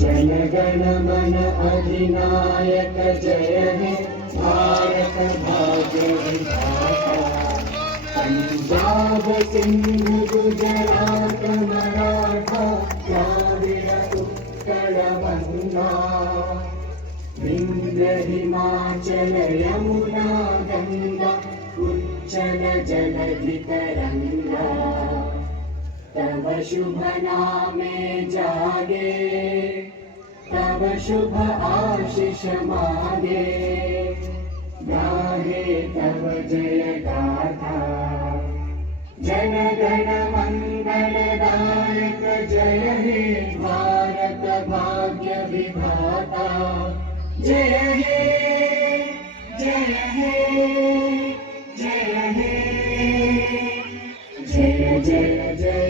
जन गण मन अधिनायक जय हे भारत भाग्य विधाता। पंजाब सिंध गुजरात मराठा द्राविड़ उत्कल बंगा। विंध्य हिमाचल यमुना गंगा उच्चल जलधि तरंगा। तव शुभ नामे जागे तव शुभ आशीष मागे। गाहे तव जय गाथा जन गण मंगल दायक जय हे भारत भाग्य विधाता। जय हे जय हे जय हे जय जय जय